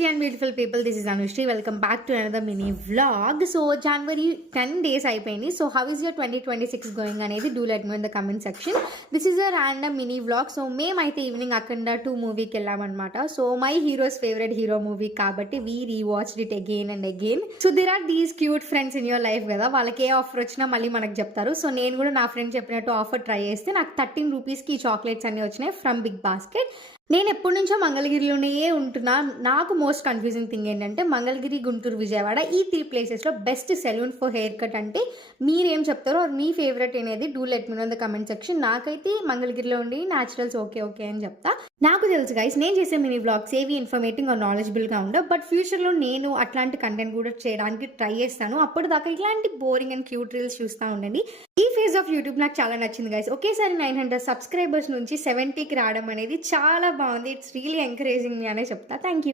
crazy and beautiful people, this is Anushri. Welcome back to another mini vlog. So January 10 days అయిపోయింది. So how is your 2026 going అనేది do let me in the comment section. This is a random mini vlog. So మేమైతే evening అఖండ 2 మూవీకి వెళ్ళామన్నమాట. So my heroes favourite hero movie కాబట్టి we rewatched it again and again. So there are these cute friends in your life కదా, వాళ్ళకి ఏ offer వచ్చినా మళ్ళీ మనకు చెప్తారు. సో నేను కూడా నా ఫ్రెండ్ చెప్పినట్టు ఆఫర్ ట్రై చేస్తే నాకు 13 రూపీస్కి ఈ చాక్లెట్స్ అన్ని వచ్చినాయి ఫ్రమ్ బిగ్ బాస్కెట్. నేను ఎప్పటి నుంచో మంగళగిరిలోనే ఉంటున్నా. నాకు మోస్ట్ కన్ఫ్యూజింగ్ థింగ్ ఏంటంటే మంగళగిరి, గుంటూరు, విజయవాడ ఈ 3 ప్లేసెస్లో best salon for haircut అంటే మీరేం చెప్తారో మీ ఫేవరెట్ అనేది do let me know in the comment section. నాకైతే మంగళగిరిలో ఉండి న్యాచురల్స్ ఓకే అని చెప్తా. నాకు తెలుసు గైస్, నేను చేసే మినీ బ్లాగ్స్ ఏవి ఇన్ఫర్మేటింగ్ ఆర్ నాలెడ్జబుల్గా ఉండవు, బట్ ఫ్యూచర్లో నేను అట్లాంటి కంటెంట్ కూడా చేయడానికి ట్రై చేస్తాను. అప్పటిదాకా ఇలాంటి బోరింగ్ అండ్ క్యూట్ రీల్స్ చూస్తూ ఉండండి. ఈ ఫేజ్ ఆఫ్ యూట్యూబ్ నాకు చాలా నచ్చింది గైస్. ఒకేసారి 900 సబ్స్క్రైబర్స్ నుంచి 70కి రావడం అనేది చాలా బాగుంది. ఇట్స్ రియలీ ఎంకరేజింగ్ మీ అనే చెప్తా. Thank you.